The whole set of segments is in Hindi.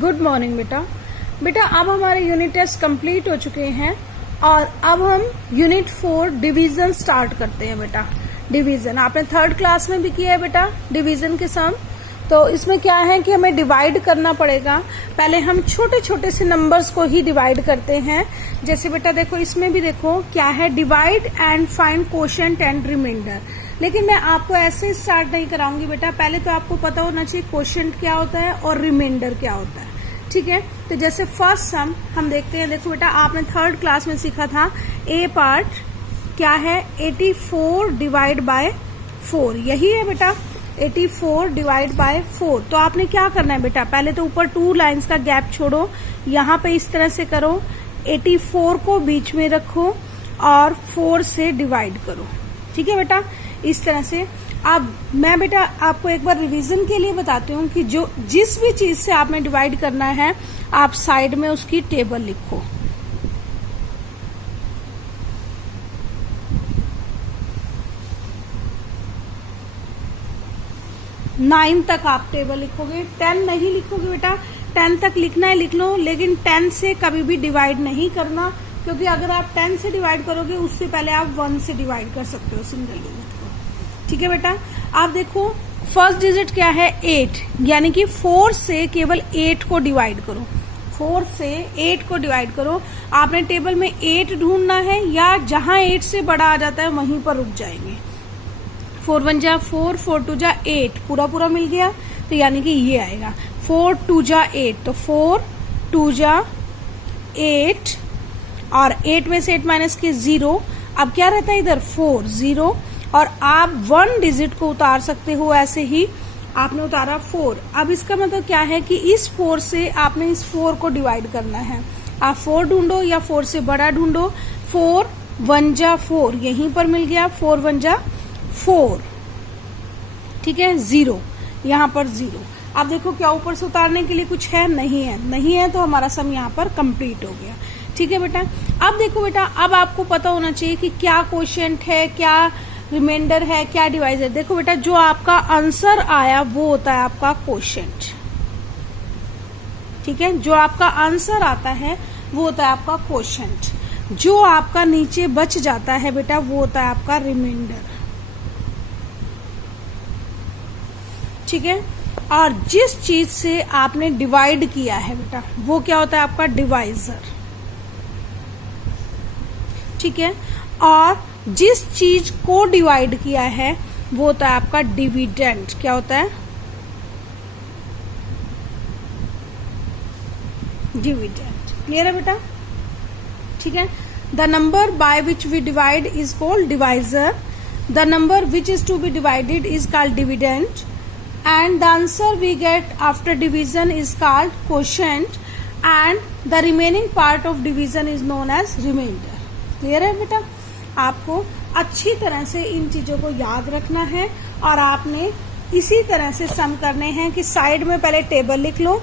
गुड मॉर्निंग बेटा। बेटा अब हमारे यूनिट टेस्ट कंप्लीट हो चुके हैं और अब हम यूनिट 4 डिवीजन स्टार्ट करते हैं। बेटा डिवीजन आपने थर्ड क्लास में भी किया है बेटा, डिवीजन के सम। तो इसमें क्या है कि हमें डिवाइड करना पड़ेगा। पहले हम छोटे छोटे से नंबर्स को ही डिवाइड करते हैं। जैसे बेटा देखो इसमें भी देखो क्या है, divide and find quotient and remainder. लेकिन मैं आपको ऐसे स्टार्ट नहीं कराऊंगी बेटा, पहले तो आपको पता होना चाहिए कोशेंट क्या होता है और रिमाइंडर क्या होता है। ठीक है, तो जैसे फर्स्ट सम हम देखते हैं। देखो बेटा आपने थर्ड क्लास में सीखा था ए पार्ट क्या है, 84 डिवाइड बाय 4, यही है बेटा 84 डिवाइड बाय 4। तो आपने क्या करना है बेटा, पहले तो ऊपर 2 लाइंस का गैप छोड़ो, यहाँ पे इस तरह से करो, 84 को बीच में रखो और 4 से डिवाइड करो। ठीक है बेटा, इस तरह से। अब मैं बेटा आपको एक बार रिवीजन के लिए बताती हूँ कि जो जिस भी चीज से आपने डिवाइड करना है आप साइड में उसकी टेबल लिखो। नाइन तक आप टेबल लिखोगे, 10 नहीं लिखोगे बेटा। 10 तक लिखना है लिख लो, लेकिन 10 से कभी भी डिवाइड नहीं करना, क्योंकि अगर आप 10 से डिवाइड करोगे उससे पहले आप 1 से डिवाइड कर सकते हो सिंगल डिजिट को। ठीक है बेटा, आप देखो फर्स्ट डिजिट क्या है 8, यानी कि 4 से केवल 8 को डिवाइड करो। 4 से 8 को डिवाइड करो। आपने टेबल में 8 ढूंढना है या जहां 8 से बड़ा आ जाता है वहीं पर रुक जाएंगे। 4 1 जा 4, 4 2 जा 8, पूरा पूरा मिल गया, तो यानी कि ये आएगा 4 2 जा 8, तो 4 2 जा 8 और 8 में से 8 माइनस के 0। अब क्या रहता है इधर 4 0, और आप 1 डिजिट को उतार सकते हो। ऐसे ही आपने उतारा 4। अब इसका मतलब क्या है कि इस 4 से आपने इस 4 को डिवाइड करना है। आप 4 ढूंढो या 4 से बड़ा ढूंढो। 4 1 जा 4, यहीं पर मिल गया, 4 1 जा 4। ठीक है, 0, यहाँ पर 0। अब देखो क्या ऊपर से उतारने के लिए कुछ है, नहीं है, नहीं है, तो हमारा सम यहाँ पर कंप्लीट हो गया। ठीक है बेटा, अब देखो बेटा, अब आपको पता होना चाहिए कि क्या कोशेंट है, क्या रिमाइंडर है, क्या डिवाइजर। देखो बेटा जो आपका आंसर आया वो होता है आपका कोशेंट। ठीक है, जो आपका आंसर आता है वो होता है आपका कोशेंट। जो आपका नीचे बच जाता है बेटा वो होता है आपका रिमाइंडर। ठीक है, और जिस चीज से आपने डिवाइड किया है बेटा वो क्या होता है आपका डिवाइजर। ठीक है, और जिस चीज को डिवाइड किया है वो होता है आपका डिविडेंड। क्या होता है, डिविडेंड। क्लियर है बेटा। ठीक है, the number by which we divide is called divisor, the number which is to be divided is called dividend, and the answer we get after division is called quotient, and the remaining part of division is known as remainder. Clear है बेटा, आपको अच्छी तरह से इन चीजों को याद रखना है और आपने इसी तरह से सम करने हैं कि साइड में पहले टेबल लिख लो।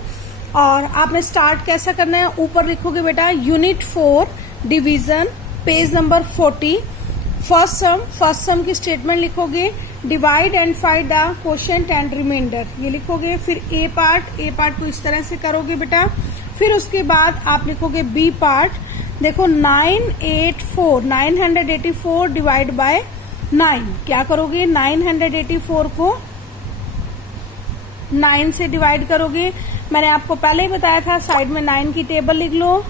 और आपने स्टार्ट कैसा करना है, ऊपर लिखोगे बेटा unit 4 division page number 40, first sum की स्टेटमेंट लिखोगे, divide and find the quotient and reminder, ये लिखोगे। फिर ए पार्ट को इस तरह से करोगे बेटा। फिर उसके बाद आप लिखोगे बी पार्ट। देखो 984 डिवाइड बाय 9, क्या करोगे 984 को 9 से डिवाइड करोगे। मैंने आपको पहले ही बताया था साइड में 9 की टेबल लिख लो।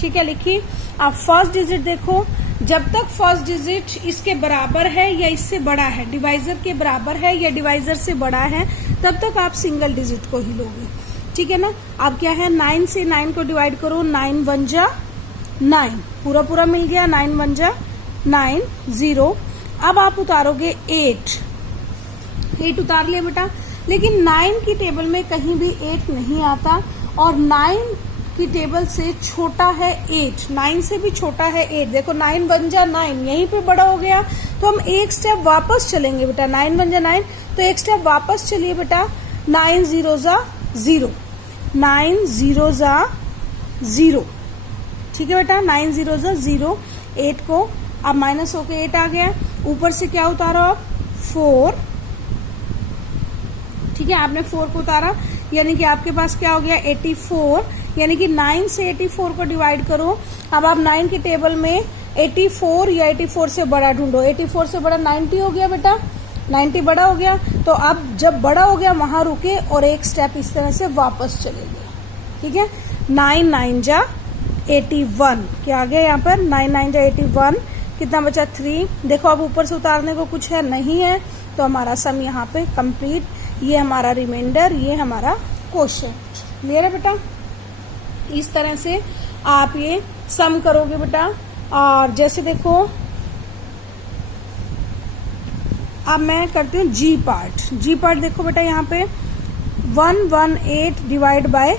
ठीक है, लिखी। अब फर्स्ट डिजिट देखो, जब तक फर्स्ट डिजिट इसके बराबर है या इससे बड़ा है, डिवाइजर के बराबर है या डिवाइजर से बड़ा है, तब तक आप सिंगल डिजिट को ही लोगे। ठीक है ना। अब क्या है, 9 से 9 को डिवाइड करो, 9 1 जा 9, पूरा पूरा मिल गया, 9 1 जा 9 0। अब आप उतारोगे 8 उतार लिया बेटा, लेकिन 9 की टेबल में कहीं भी 8 नहीं आता और 9 की टेबल से छोटा है 8, 9 से भी छोटा है 8। देखो 9 1 जा 9, यहीं पे बड़ा हो गया, तो हम एक स्टेप वापस चलेंगे बेटा। 9 1 जा 9, तो एक स्टेप वापस चलिए बेटा। 9 0 जा 0, 9 0 जा 0। ठीक है बेटा, 9 0 जा 0, 8 को अब माइनस होके 8 आ गया, ऊपर से क्या उतारो आप 4, ठीक है, आपने 4 को उतारा, यानी कि आपके पास क्या हो गया 84, यानी कि 9 से 84 को डिवाइड करो। अब आप 9 की टेबल में 84 या 84 से बड़ा ढूंढो। 84 से बड़ा 90 हो गया बेटा, 90 बड़ा हो गया, तो अब जब बड़ा हो गया वहां रुके और एक स्टेप इस तरह से वापस चले गए, ठीक है। 9 9 जा 81, क्या आ गया यहाँ पर 9 9 जा 81, कितना बचा 3। देखो अब ऊपर से उतारने को कुछ है नहीं है, तो हमारा सम यहाँ पे कंप्लीट। ये हमारा रिमाइंडर, ये हमारा क्वेश्चन। क्लियर है बेटा? इस तरह से आप ये सम करोगे बेटा। और जैसे देखो अब मैं करती हूँ जी पार्ट। जी पार्ट देखो बेटा, यहाँ पे 118 डिवाइड बाय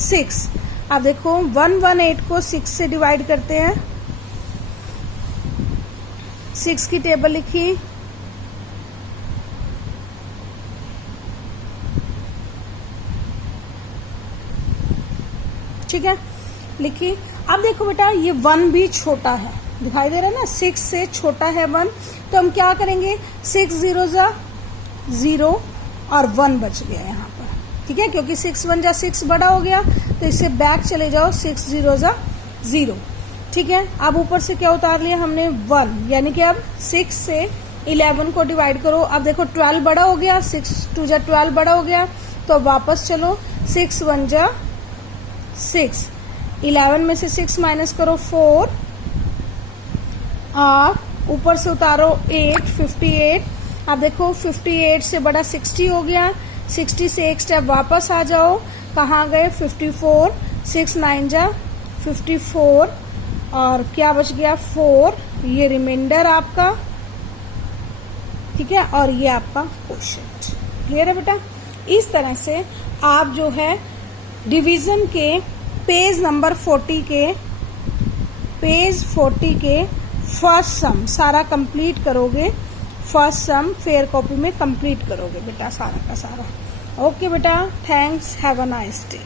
6। अब देखो 118 को 6 से डिवाइड करते हैं। 6 की टेबल लिखी, ठीक है, लिखी। अब देखो बेटा ये 1 भी छोटा है, दिखाई दे रहा है ना, 6 से छोटा है 1, तो हम क्या करेंगे 6 0 जा 0 और 1 बच गया यहाँ पर, ठीक है, क्योंकि 6 1 जा 6 बड़ा हो गया, तो इससे बैक चले जाओ 6 0 जा 0, ठीक है। अब ऊपर से क्या उतार लिया हमने 1, यानी कि अब 6 से 11 को डिवाइड करो। अब देखो 12 बड़ा हो गया, 6 2 जा 12 बड़ा हो गया, तो वापस चलो 6 1 जा 6, 11 में से 6 माइनस करो 4 और ऊपर से उतारो 8, 58। अब देखो 58 से बड़ा 60 हो गया, 60 से एक स्टेप वापस आ जाओ, कहाँ गए 54, 6 9 जा 54 और क्या बच गया 4, ये रिमाइंडर आपका, ठीक है, और ये आपका क्वोशिएंट। क्लियर है बेटा? इस तरह से आप जो है डिवीजन के पेज नंबर 40 के फर्स्ट सम सारा कंप्लीट करोगे, फर्स्ट सम फेयर कॉपी में कंप्लीट करोगे बेटा सारा का सारा। ओके बेटा, thanks, have a nice day.